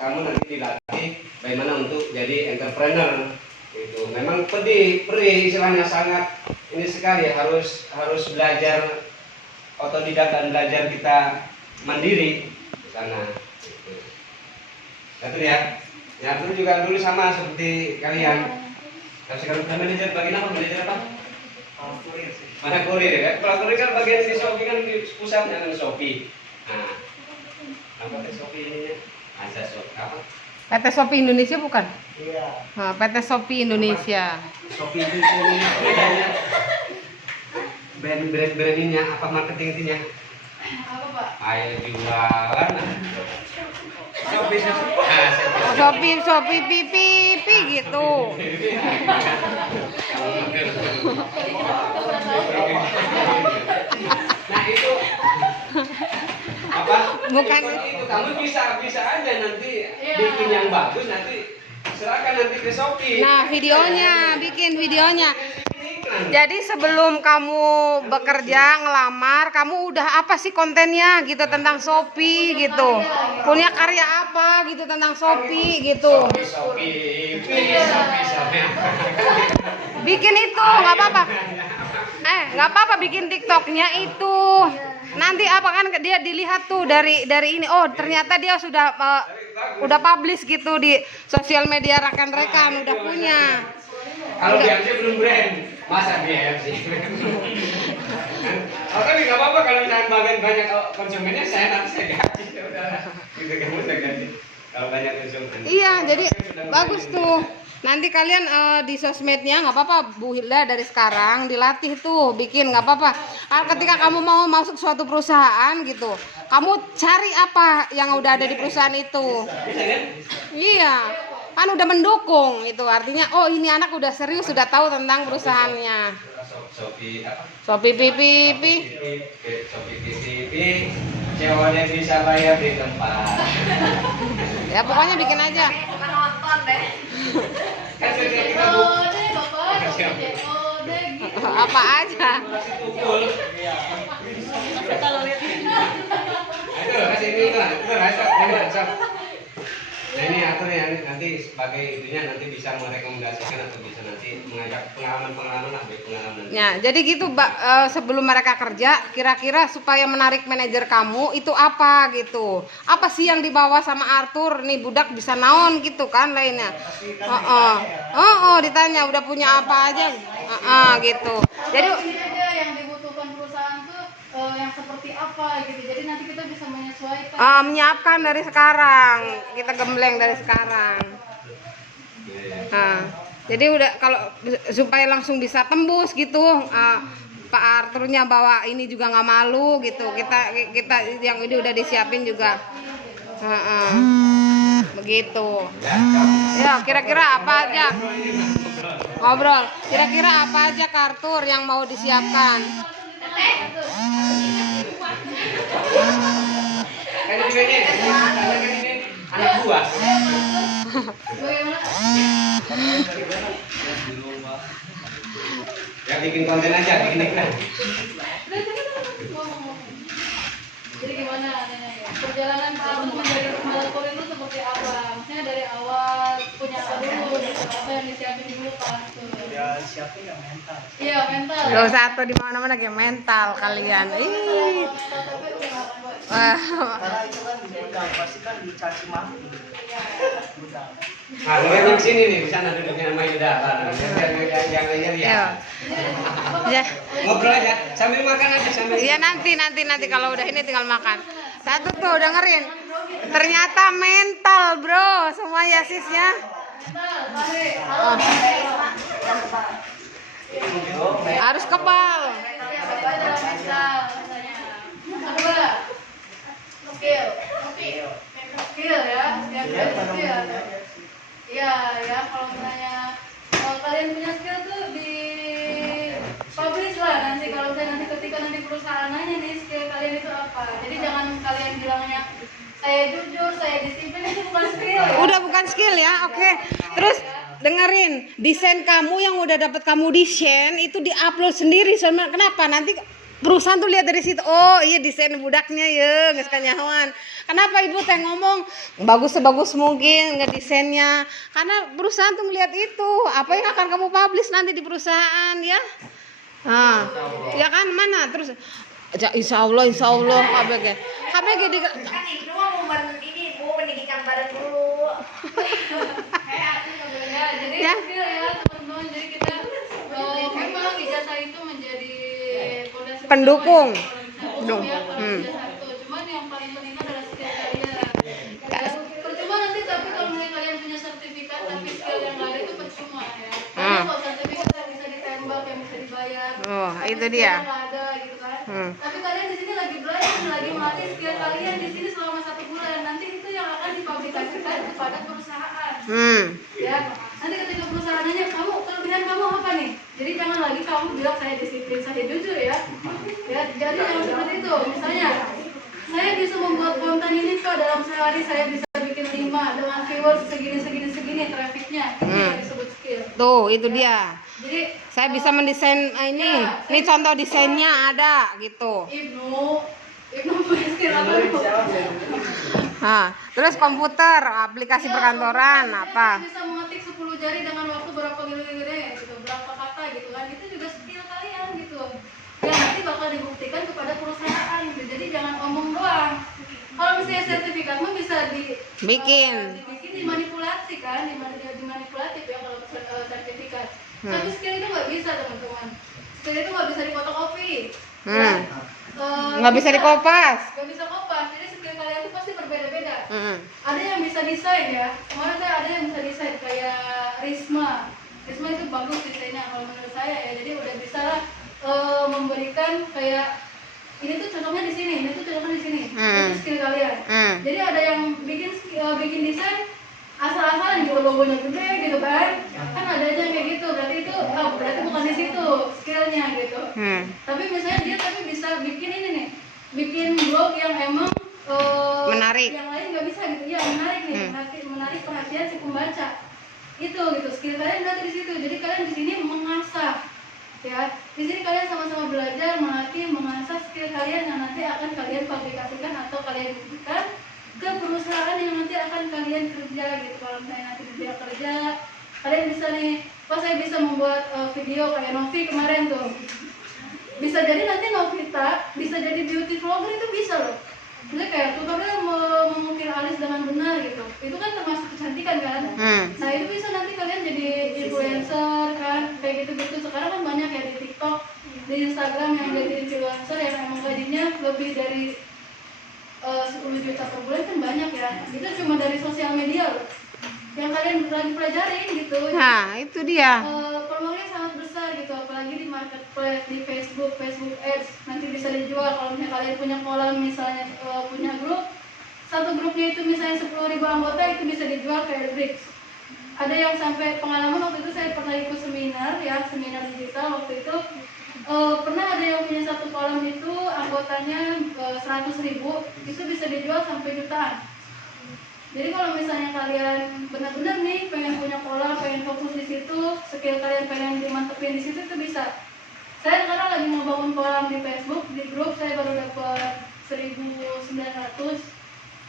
kamu nanti dilatih bagaimana untuk jadi entrepreneur. Itu memang perih istilahnya, sangat ini sekali, harus belajar otodidak dan belajar kita mandiri di sana. Gitu. Satu ya. Ya, dulu juga sama seperti kalian. Kalau manajer bagian apa? Manajer apa? Kurir sih. Mana kurir ya? Kalau kurir kan bagian di Shopee kan di pusatnya kan Shopee. Nah, apa Shopee ini? Ada Shopee apa? PT Shopee Indonesia bukan? Iya. Nah, PT Shopee Indonesia. Shopee itu bedanya brand ininya apa, marketing ininya? Apa Pak? Ayo jualan. Shopee pipi gitu. Nah itu apa? Bukan itu kamu bisa aja nanti bikin yang bagus, nanti serahkan nanti ke Shopee. Nah, bikin videonya. Jadi sebelum kamu bekerja ngelamar, kamu udah apa sih kontennya gitu tentang Shopee gitu? Punya karya apa gitu tentang Shopee gitu? Shopee. Bikin itu nggak apa-apa. Nggak apa-apa bikin TikToknya itu. Nanti apa kan dia dilihat tuh dari ini. Oh ternyata dia udah publish gitu di sosial media rekan-rekan, udah punya. Kalau BMC belum brand, masa BMC? Tapi nggak apa-apa kalau misalnya banyak konsumennya, saya gaji, ya udah, gitu kamu saya gaji. Kalau banyak konsumen. Iya, jadi bagus tuh. Nanti kalian di sosmednya nggak apa-apa, Bu Hilda dari sekarang dilatih tuh bikin, nggak apa-apa. Ketika kamu mau masuk suatu perusahaan gitu, kamu cari apa yang udah ada di perusahaan itu. Iya, kan udah mendukung itu artinya. Oh ini anak udah serius, sudah tahu tentang perusahaannya. Shopee pipi. Shopee pipi. Ceweknya bisa bayar di tempat. Ya pokoknya bikin aja. Suka nonton deh. Kan kita Bapak, Apa aja. kalau lihat Ayo kasih ini lah, itu rasa. Nah ini atur yang nanti sebagai itunya nanti bisa merekomendasikan atau bisa nanti mengajak pengalaman lah, pengalaman. Ya, jadi gitu, Mbak. Sebelum mereka kerja, kira-kira supaya menarik manajer kamu itu apa gitu? Apa sih yang dibawa sama Arthur? Nih budak bisa naon gitu kan lainnya. Ditanya udah punya apa aja. Gitu. Jadi ini aja yang dibutuhkan perusahaan tuh yang seperti apa gitu. Jadi nanti kita bisa menyesuaikan. menyiapkan dari sekarang. Kita gembleng dari sekarang. Nah, jadi udah kalau supaya langsung bisa tembus gitu. Pak Arthurnya bawa ini juga nggak malu gitu. Kita yang ini udah disiapin juga. Begitu. Ya, kira-kira apa aja? Ngobrol. Kira-kira apa aja Kak Arthur yang mau disiapkan? Kan ini anak buah. Ya bikin konten aja, bikin iklan. Jadi gimana adanya ya? Perjalanan kamu menjadi pembalap itu seperti apa? Maksudnya dari awal punya apa dulu? Apa yang disiapin dulu Pak Arthur? Ya siapin yang mental. Iya mental. Gak usah tuh di mana-mana kayak mental kalian. Ih. Karena itu kan di gudang, pasti kan dicaci maki. Gudang. Nah, mulai di sini nih, di sana duduknya sama Yuda. Yang lainnya ya. Ya. Ngobrol aja, sambil makan aja sambil. Iya nanti kalau udah ini tinggal makan. Satu tuh dengerin. Ternyata mental, Bro. Semua ya sisnya. Harus kebal. Kedua, skill ya. Yang skill. Iya ya, kalau misalnya kalian punya skill tuh di publish lah nanti, kalau misalnya nanti ketika nanti perusahaan nanya nih skill kalian itu apa. Jadi jangan kalian bilangnya saya jujur, saya disiplin, itu bukan skill ya. Udah bukan skill ya, oke. Terus dengerin, desain kamu yang udah dapat kamu desain itu diupload sendiri. Kenapa? Nanti perusahaan tuh lihat dari situ. Oh iya, desain budaknya ya geus kanyahoan. Kenapa ibu teh ngomong bagus sebagus mungkin nggak desainnya? Karena perusahaan tuh ngeliat itu apa yang akan kamu publish nanti di perusahaan ya. Nah, ya kan mana terus insya Allah KBG di Kan itu mah momen ini Bu meninggikan badan dulu. Ya, jadi Ya. skill ya teman-teman. Jadi kita memang ijazah itu menjadi fondasi Pendukung. umum ya kalau Hmm. ijazah itu. Cuman yang paling penting adalah skill kalian. Ya, percuma nanti tapi kalau misalnya kalian punya sertifikat tapi skill yang nggak ada itu percuma ya. Karena kalau sertifikat yang bisa ditembak, yang bisa dibayar. Oh, tapi itu skill dia. yang nggak ada gitu kan. Tapi kalian di sini lagi belajar, lagi melatih skill kalian di sini selama 1 bulan. Nanti itu yang akan dipublikasikan kepada perusahaan. Ya, nanti ketika perusahaan nanya kamu kelebihan kamu apa nih, jadi jangan lagi kamu bilang saya disiplin, saya jujur ya, jadi jangan seperti itu. Misalnya saya bisa membuat konten ini kok dalam sehari saya bisa bikin 5 dengan viewers segini trafficnya, ini yang disebut skill. Tuh, itu dia. Jadi Saya bisa mendesain ini. Ini contoh desainnya ada gitu. Ibnu punya skill apa tuh? Nah, terus komputer, aplikasi perkantoran apa? Bisa mengetik 10 jari dengan waktu berapa gede gitu, berapa kata gitu kan, itu juga skill kalian gitu. Yang nanti bakal dibuktikan kepada perusahaan gitu. Jadi jangan omong doang. Kalau misalnya sertifikat mah bisa Bikin. dibikin dimanipulasi kan, dimanipulatif ya kalau sertifikat. Tapi skill itu nggak bisa teman-teman. Skill itu nggak bisa difotokopi. Nggak bisa dikopas. Nggak bisa kopas. Jadi skill kalian itu pasti berbeda-beda. Ada yang bisa desain ya. Kemarin saya ada yang bisa desain kayak Risma. Risma itu bagus desainnya kalau menurut saya ya. Jadi udah bisa lah memberikan kayak ini tuh cocoknya di sini, ini tuh cocoknya di sini. Itu skill kalian. Jadi ada yang bikin desain asal-asalan gitu, logonya gede gitu kan. Kan ada aja yang kayak gitu. Berarti itu berarti bukan di situ skillnya gitu. Tapi misalnya dia bisa bikin ini nih, bikin blog yang emang Menarik. yang lain nggak bisa gitu ya, menarik nih, menarik perhatian si pembaca itu gitu. Skill kalian berarti di situ. Jadi kalian di sini mengasah ya, di sini kalian sama-sama belajar, melatih, mengasah skill kalian yang nanti akan kalian publikasikan atau kalian buktikan ke perusahaan yang nanti akan kalian kerja gitu. Kalau misalnya nanti dia kerja, kalian bisa nih, saya bisa membuat video kayak Novi kemarin tuh. Bisa jadi nanti Novita bisa jadi beauty vlogger, itu bisa loh. Misalnya kayak tutorial mengukir alis dengan benar gitu, itu kan termasuk kecantikan kan. Nah itu bisa nanti kalian jadi influencer kan, kayak gitu-gitu. Sekarang kan banyak ya di TikTok, di Instagram yang jadi influencer yang emang gajinya lebih dari 10 juta per bulan kan banyak ya. Itu cuma dari sosial media loh, yang kalian lagi pelajarin gitu. Nah, itu dia. Peluangnya sangat besar gitu, apalagi di marketplace, di Facebook Ads, nanti bisa dijual. Kalau misalnya kalian punya kolam, misalnya punya grup, satu grupnya itu misalnya 10.000 anggota, itu bisa dijual kayak bricks. Ada yang sampai pengalaman waktu itu saya pernah ikut seminar ya, seminar digital waktu itu. Pernah ada yang punya satu kolam itu anggotanya 100.000, itu bisa dijual sampai jutaan. Jadi kalau misalnya kalian benar-benar nih pengen punya kolam, pengen fokus di situ, skill kalian pengen dimantepin di situ, itu bisa. Saya sekarang lagi mau bangun kolam di Facebook, di grup saya baru dapat 1.900.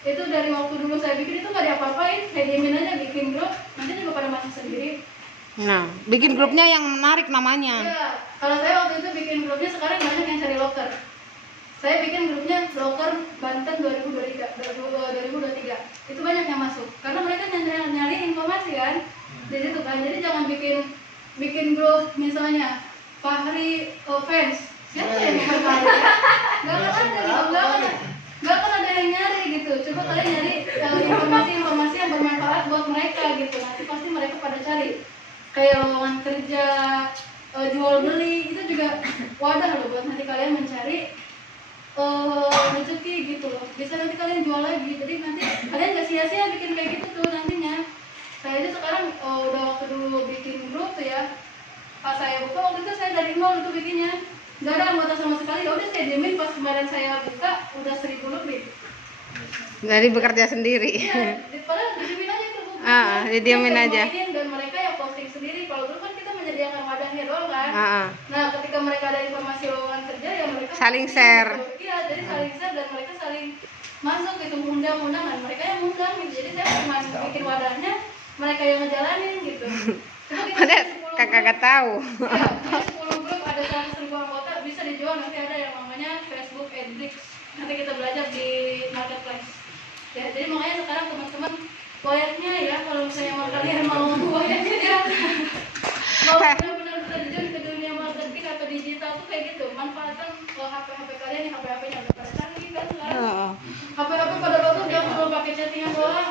Itu dari waktu dulu saya bikin itu nggak diapa-apain, saya diemin aja bikin grup, nanti juga pada masuk sendiri. Nah, bikin grupnya yang menarik namanya. Iya, kalau saya waktu itu bikin grupnya, sekarang banyak yang cari loker. Saya bikin grupnya Loker Banten 2023. Itu banyak yang masuk karena mereka nyari informasi kan di situ kan. Jadi jangan bikin grup misalnya Fahri fans, siapa yang nyari? Nggak akan ada yang nyari gitu. Coba kalian nyari informasi yang bermanfaat buat mereka gitu. Nanti pasti mereka pada cari. Kayak lowongan kerja, jual beli, itu juga wadah loh buat nanti kalian mencari rezeki gitu loh. Bisa nanti kalian jual lagi, jadi nanti kalian gak sia-sia bikin kayak gitu tuh nantinya. Saya aja sekarang udah waktu dulu bikin grup tuh ya, pas saya buka waktu itu saya dari nol itu bikinnya, gak ada anggota sama sekali. Ya udah saya diemin, pas kemarin saya buka udah 1.000 lebih. Jadi bekerja sendiri. Iya, padahal didiemin aja tuh grupnya. Didiemin aja. Dan mereka yang posting sendiri. Kalau dulu kan kita menyediakan wadahnya doang kan. Ah. Nah ketika mereka ada informasi lowongan kerja, ya mereka Saling share. Iya, jadi saling share dan mereka saling masuk gitu, undang-undangan. Mereka yang undang gitu. Jadi saya cuma bikin wadahnya, mereka yang ngejalanin gitu. Ada kagak tahu. Ya, punya 10 grup, ada 100.000 anggota, bisa dijual. Nanti ada yang namanya Facebook Addict. Nanti kita belajar di marketplace. Ya, jadi makanya sekarang teman-teman proyeknya ya, kalau misalnya mau kalian mau proyeknya ya, mau benar-benar terjun ke dunia marketing atau digital tuh kayak gitu, manfaatkan HP kalian nih, HP-nya udah pada canggih kan sekarang. Oh, HP pada waktu jangan cuma pakai chattingan doang,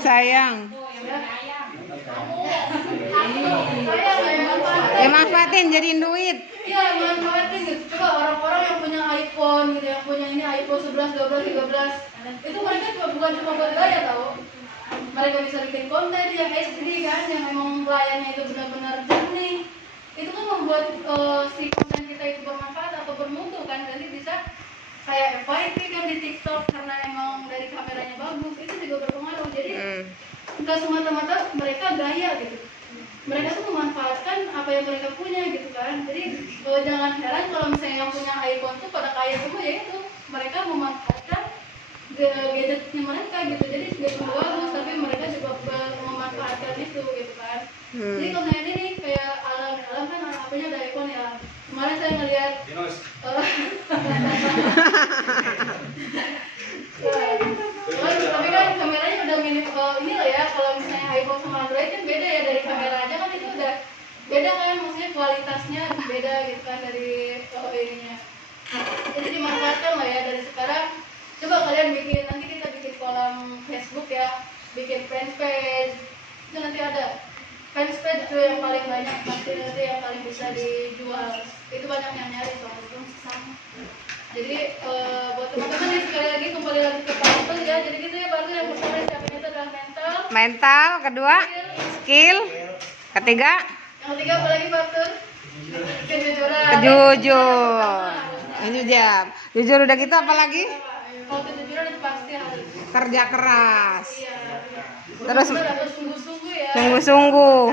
sayang. Ya manfaatin jadiin duit. Iya, manfaatin gitu. Coba orang-orang yang punya iPhone gitu, yang punya ini iPhone 11, 12, 13, itu mereka bukan cuma buat gaya tau. Mereka bisa bikin konten yang HD kan, yang memang layarnya itu benar-benar jernih. Itu kan membuat si konten kita itu bermanfaat atau bermutu kan, jadi bisa kayak FYP kan di TikTok karena emang dari kameranya bagus, itu juga berpengaruh. Jadi nggak semata-mata mereka gaya gitu. Mereka tuh memanfaatkan apa yang mereka punya gitu kan. Jadi jangan heran kalau misalnya yang punya iPhone tuh pada kaya semua, ya itu mereka memanfaatkan gadgetnya mereka gitu. Jadi gadget bagus tapi mereka juga memanfaatkan itu gitu kan. Jadi kalau ini nih kayak alam kan HP-nya ada iPhone ya. Kemarin saya ngeliat tapi kan kameranya udah ini lah ya, kalau misalnya iPhone sama Android kan beda ya, dari kamera aja kan itu udah beda kan, maksudnya kualitasnya beda gitu kan dari ininya. Jadi dimanfaatkan lah ya dari sekarang. Coba kalian bikin, nanti kita bikin kolam Facebook ya, bikin fanpage, itu nanti ada fanpage itu yang paling banyak, nanti yang paling bisa dijual, itu banyak yang nyari soal itu sama. Jadi buat teman-teman nih, sekali lagi kembali lagi ke Partel ya. Jadi gitu ya, Partel yang pertama siapin itu adalah Mental, kedua skill, ketiga yang ketiga apa lagi Partel? Kejujuran. Jujur udah gitu apa lagi? Kalau kejujuran itu pasti harus Kerja keras. iya. Terus Harus sungguh-sungguh ya. sungguh-sungguh.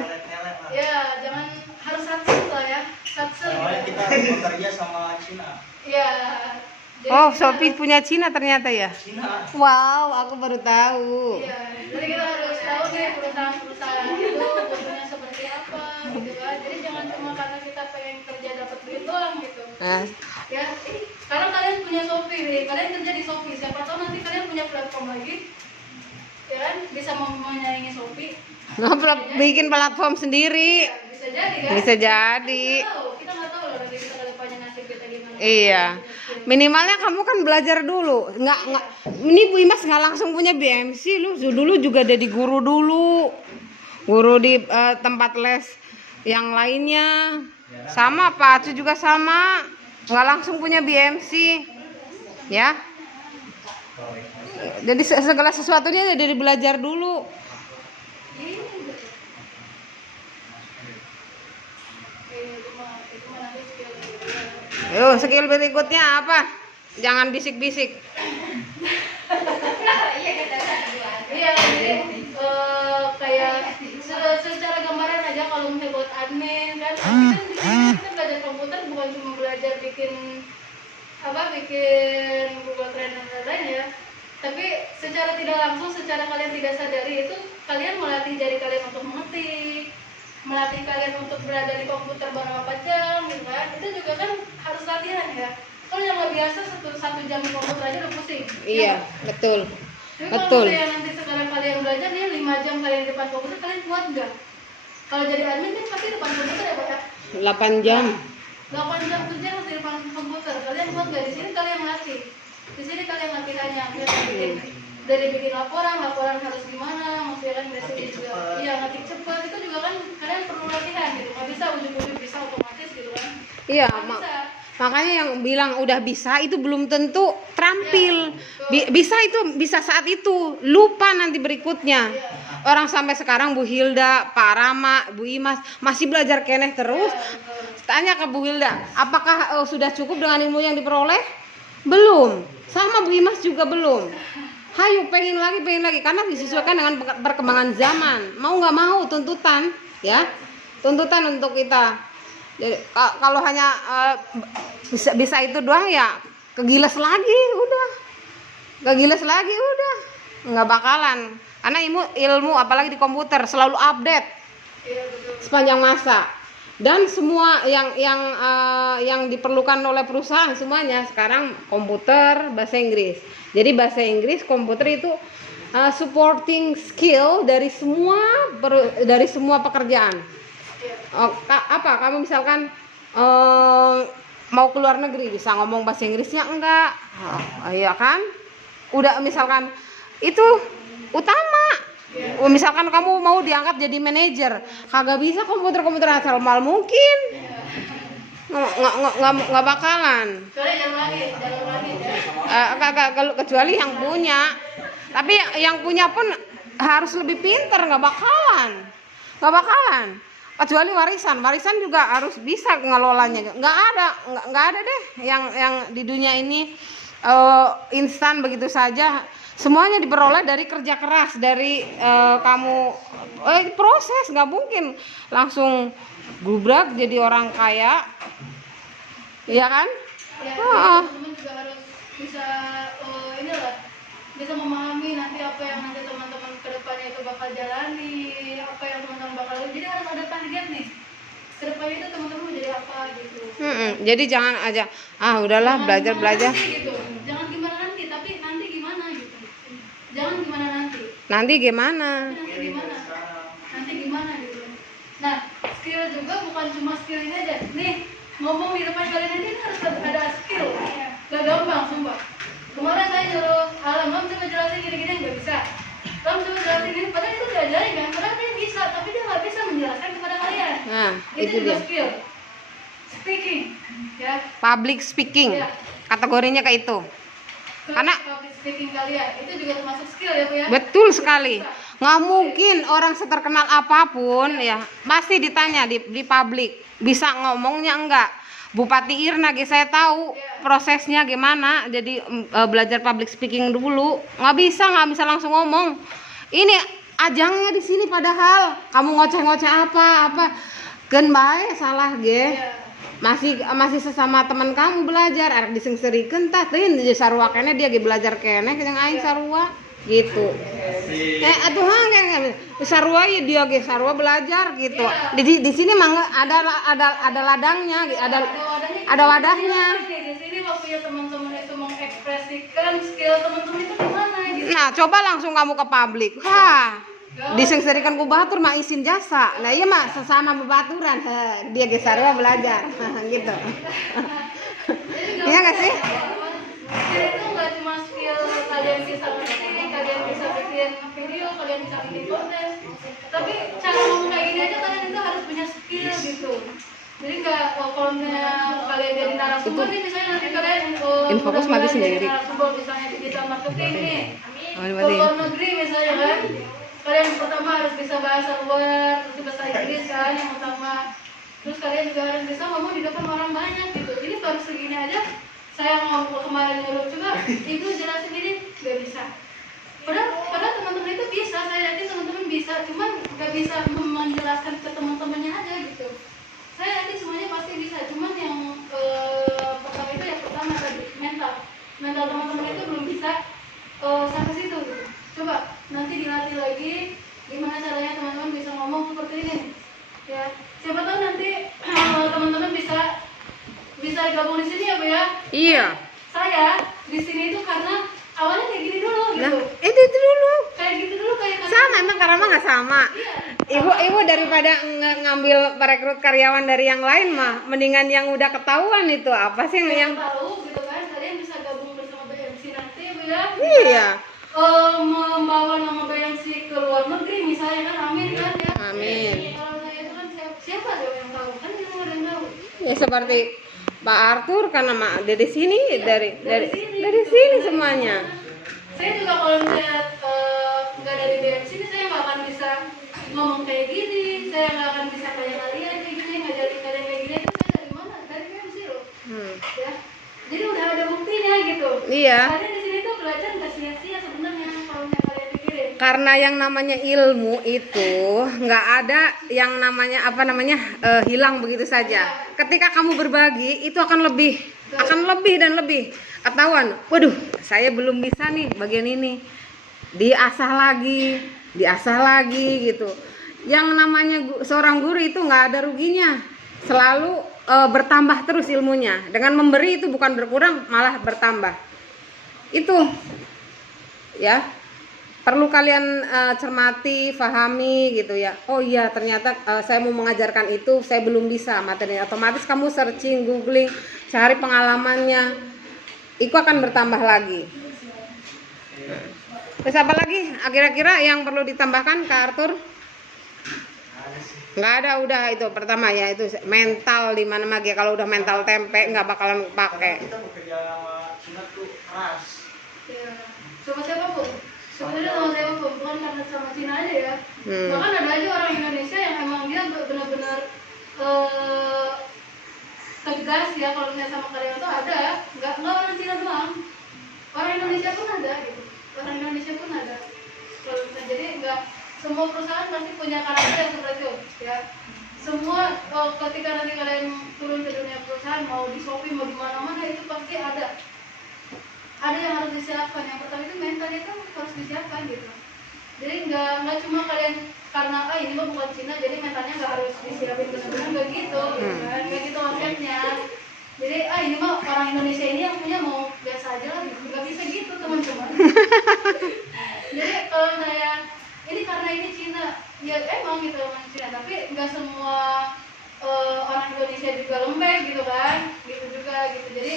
Ya, jangan harus sukses lah ya. Sukses. Soalnya kita bekerja sama Cina. Iya. Jadi Oh, kita- Shopee punya Cina ternyata ya. Cina. Wow, aku baru tahu. Iya, jadi kita harus tahu nih perusahaan-perusahaan itu bentuknya seperti apa gitu kan. Jadi jangan cuma karena kita pengen kerja dapat duit doang gitu. Nah, Ya, sekarang kalian punya Shopee nih, kalian kerja di Shopee. Siapa tahu nanti kalian punya platform lagi, ya kan, bisa menyaingi Shopee. bikin platform sendiri. Ya, bisa jadi kan? Bisa jadi. Kita nggak tahu loh nanti kita ke depannya nasib kita gimana. Iya. Minimalnya kamu kan belajar dulu. Nggak. Ini Bu Imas nggak langsung punya BMC lu. Dulu juga jadi guru dulu. Guru di tempat les yang lainnya. Sama Pak Acu juga sama. Nggak langsung punya BMC. Ya. Jadi segala sesuatunya dari belajar dulu. Yuk, skill berikutnya apa? Jangan bisik-bisik. Iya, jadi kayak secara gambaran aja kalau misalnya buat admin kan, kita belajar komputer bukan cuma belajar bikin Google Trainer dan lain ya, tapi secara tidak langsung, secara kalian tidak sadari itu kalian melatih jari kalian untuk mengetik, melatih kalian untuk berada di komputer beberapa jam gitu kan. Itu juga kan harus latihan ya. Kalau yang nggak biasa satu jam di komputer aja udah pusing. Iya, betul. Tapi Betul. kalau misalnya nanti sekarang kalian belajar nih 5 jam kalian di depan komputer, kalian kuat nggak? Kalau jadi admin kan pasti depan komputer ya Pak ya? 8 jam. 8 jam kerja harus di depan komputer. Kalian kuat nggak? Di sini kalian latih. Di sini kalian latihannya. Dari bikin laporan harus gimana, maksudnya kan biasanya juga. Iya, ngetik cepat itu juga kan kalian perlu latihan gitu. Nggak bisa ujung-ujung bisa otomatis gitu kan? Iya, Nggak bisa. makanya yang bilang udah bisa itu belum tentu terampil. Bisa itu bisa saat itu, lupa nanti berikutnya. Orang sampai sekarang Bu Hilda, Pak Rama, Bu Imas masih belajar keneh terus. Tanya ke Bu Hilda, apakah sudah cukup dengan ilmu yang diperoleh? Belum. Sama Bu Imas juga belum. Hayu pengen lagi karena disesuaikan dengan perkembangan zaman. Mau nggak mau tuntutan ya. Tuntutan untuk kita Jadi kalau hanya bisa itu doang ya kegiles lagi udah. Kegiles lagi udah. Nggak bakalan. Karena ilmu apalagi di komputer selalu update sepanjang masa. Dan semua yang diperlukan oleh perusahaan semuanya sekarang komputer, bahasa Inggris. Jadi bahasa Inggris, komputer itu supporting skill dari semua pekerjaan. Kamu misalkan mau keluar negeri bisa ngomong bahasa Inggrisnya enggak? Iya kan? Udah misalkan itu utama. Misalkan kamu mau diangkat jadi manajer, kagak bisa komputer asal mal mungkin. Nggak bakalan. Kecuali yang punya. Tapi yang punya pun harus lebih pinter, nggak bakalan. Kecuali warisan juga harus bisa ngelolanya. Nggak ada deh yang di dunia ini instan begitu saja. Semuanya diperoleh dari kerja keras, dari kamu proses. Nggak mungkin langsung gubrak jadi orang kaya, iya kan? Ya, teman-teman juga harus bisa bisa memahami nanti apa yang nanti teman-teman kedepannya itu bakal jalani, apa yang teman-teman bakal lakukan. Jadi harus ada target nih. Kedepannya itu teman-teman mau jadi apa gitu. Jadi jangan aja udahlah belajar. Gitu. Jangan gimana nanti, tapi nanti gimana gitu. Jangan gimana nanti. Nanti gimana Gitu. Nah, skill juga bukan cuma skill ini aja. Nih, ngomong di depan kalian ini harus ada skill. Gak gampang, sumpah. Kemarin saya nyuruh Lam coba jelasin gini-gini, nggak bisa. Lam coba jelasin ini, padahal itu diajarin kan, padahal dia bisa, tapi dia nggak bisa menjelaskan kepada kalian. Nah, itu juga dia skill. Speaking, ya. public speaking, Ya. kategorinya kayak itu. Karena public speaking kalian itu juga termasuk skill ya Bu ya. betul sekali, nggak mungkin orang seterkenal apapun ya pasti ditanya di publik bisa ngomongnya enggak. Bupati Irna, saya tahu prosesnya gimana. Jadi belajar public speaking dulu. Nggak bisa langsung ngomong. Ini ajangnya di sini, padahal kamu ngoceh-ngoceh apa kan bae salah ge. Masih sesama teman kamu belajar, arek disengserikeun tah teuing di sarua kene dia ge belajar kene jeung aing sarua gitu. Atuh hang sarua ya dia ge sarua belajar gitu. Di sini mah ada ladangnya, ada wadahnya. Di sini waktu ya teman-teman itu mengekspresikan skill teman-teman itu gimana gitu. Nah, coba langsung kamu ke publik. Disengserikan ku batur mah izin jasa. Nah, iya mah sesama bebaturan. Dia ge sarua belajar. Gitu. Iya enggak sih? Jadi itu nggak cuma skill kalian bisa ngetik, kalian bisa bikin video, kalian bisa bikin konten, tapi cara ngomong kayak gini aja kalian itu harus punya skill gitu. Jadi nggak kalau kalian jadi narasumber nih, misalnya nanti kalian Infokus mati sendiri. narasumber misalnya digital marketing nih, Oh, ke luar negeri misalnya kan, kalian pertama harus bisa bahasa luar, terus bahasa Inggris kan yang utama, terus kalian juga harus bisa ngomong di depan orang banyak gitu. Ini baru segini aja. Saya ngomong kemarin nyuruh juga, ibu jelasin ini nggak bisa. Padahal teman-teman itu bisa, saya yakin teman-teman bisa, cuman nggak bisa menjelaskan ke teman-temannya aja gitu. Saya yakin semuanya pasti bisa, cuman yang pertama itu yang pertama tadi mental teman-teman itu belum bisa sampai situ gitu. Coba nanti dilatih lagi gimana caranya teman-teman bisa ngomong seperti ini, ya. Siapa tahu nanti teman-teman bisa gabung di sini ya Bu ya. Iya. Saya di sini itu karena awalnya kayak gini dulu gitu. Nah, itu dulu. Kayak gitu dulu kayak Sama emang karena mah nggak sama. Iya. Ibu daripada ngambil perekrut karyawan dari yang lain mah, mendingan yang udah ketahuan itu apa sih yang tahu gitu kan, kalian bisa gabung bersama BMC nanti ya Bu ya. iya. Membawa nama BMC ke luar negeri misalnya kan, amin kan ya. Amin. Kalau saya itu kan siapa yang tahu kan, kita nggak ada yang tahu. Ya seperti Pak Arthur karena dari sini, dari sini semuanya. Saya juga kalau misalnya nggak dari BMC ini saya nggak akan bisa ngomong kayak gini, saya nggak akan bisa kayak kalian kayak gini, ngajarin kalian kayak gini. Itu saya dari mana? Dari BMC loh. Ya. Jadi udah ada buktinya gitu. Iya. Kalian di sini tuh belajar nggak sia-sia sebenarnya kalau kalian pikirin. Karena yang namanya ilmu itu nggak ada yang namanya hilang begitu saja. Ketika kamu berbagi itu akan lebih dan lebih ketahuan. Waduh, saya belum bisa nih bagian ini. Diasah lagi gitu. Yang namanya seorang guru itu nggak ada ruginya. Selalu bertambah terus ilmunya. Dengan memberi itu bukan berkurang, malah bertambah. Itu ya. Perlu kalian cermati, pahami gitu ya. Oh iya, ternyata saya mau mengajarkan itu, saya belum bisa materinya. Otomatis kamu searching, googling, cari pengalamannya. Itu akan bertambah lagi. Terus apa lagi? Kira-kira yang perlu ditambahkan Kak Arthur? Nggak ada, udah itu pertama ya, itu mental di mana lagi. Kalau udah mental tempe nggak bakalan pakai. Kita bekerja sama Cina tuh keras. Iya. Sama siapapun. Sebenarnya sama siapapun, bukan karena sama Cina aja ya. Bahkan ada aja orang Indonesia yang emang dia benar-benar tegas ya kalau misalnya sama kalian tuh ada. Nggak orang Cina doang. Orang Indonesia pun ada gitu. Orang Indonesia pun ada. Kalau misalnya, jadi nggak semua perusahaan pasti punya karakter yang seperti itu ya. Semua ketika nanti kalian turun ke dunia perusahaan, mau di Shopee mau di mana-mana, itu pasti ada yang harus disiapkan. Yang pertama itu mental itu harus disiapkan gitu. Jadi nggak cuma kalian karena ini mah bukan Cina jadi mentalnya nggak harus disiapin benar-benar, nggak gitu kan, nggak gitu konsepnya. Jadi ini mah orang Indonesia ini yang punya mau biasa aja lah gitu, nggak bisa gitu teman-teman. Jadi kalau saya ini karena ini Cina ya emang gitu orang Cina, tapi nggak semua orang Indonesia juga lembek gitu kan, gitu juga gitu. Jadi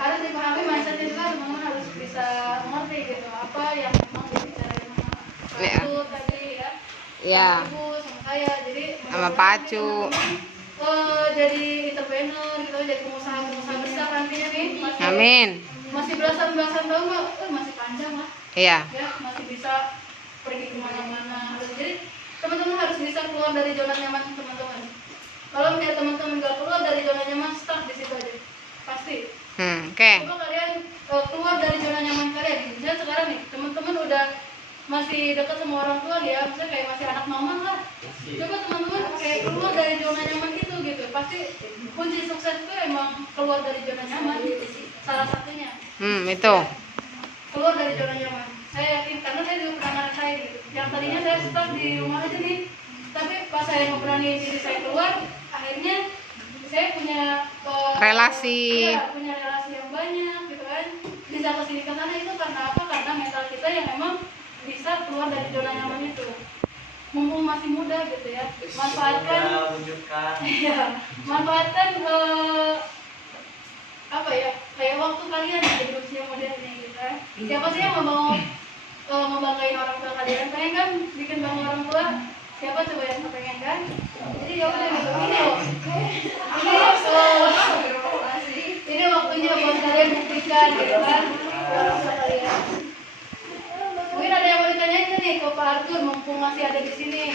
harus dipahami mindsetnya juga, teman-teman harus bisa mengerti gitu apa yang memang dibicarain sama Pacu tadi ya. Ya. Ibu sama saya, jadi Sama Pacu. Jadi entrepreneur gitu, jadi pengusaha besar nantinya nih. Amin. Masih belasan tahun mah, masih panjang lah. Iya. Ya, masih bisa pergi kemana-mana. Jadi teman-teman harus bisa keluar dari zona nyaman teman-teman. Kalau misalnya teman-teman nggak keluar dari zona nyaman, stuck di situ aja, pasti. Oke. Coba kalian keluar dari zona nyaman kalian. Misalnya sekarang nih, teman-teman udah masih dekat sama orang tua ya, misalnya kayak masih anak mama lah. Coba teman-teman kayak keluar dari zona nyaman itu gitu. Pasti kunci sukses itu emang keluar dari zona nyaman. Salah satunya. Itu. Keluar dari zona nyaman. Saya yakin karena saya juga pernah ngerasain gitu. Yang tadinya saya stuck di rumah aja nih, tapi pas saya memberani diri saya keluar, akhirnya saya punya relasi. Ya, punya relasi yang banyak gitu kan. Bisa kesini ke sana itu karena apa? Karena mental kita yang memang bisa keluar dari zona nyaman itu. Mumpung masih muda gitu ya, manfaatkan. Iya, manfaatkan apa ya? Kayak waktu kalian di usia muda ini gitu kan. Siapa sih yang mau membanggain orang tua kalian? Pengen kan bikin bangga orang tua? Siapa coba yang pengen kan? Jadi ya udah gitu. Ini waktunya buat kalian buktikan gitu kan. Mungkin ada yang mau ditanyain nih ke Pak Arthur mumpung masih ada di sini.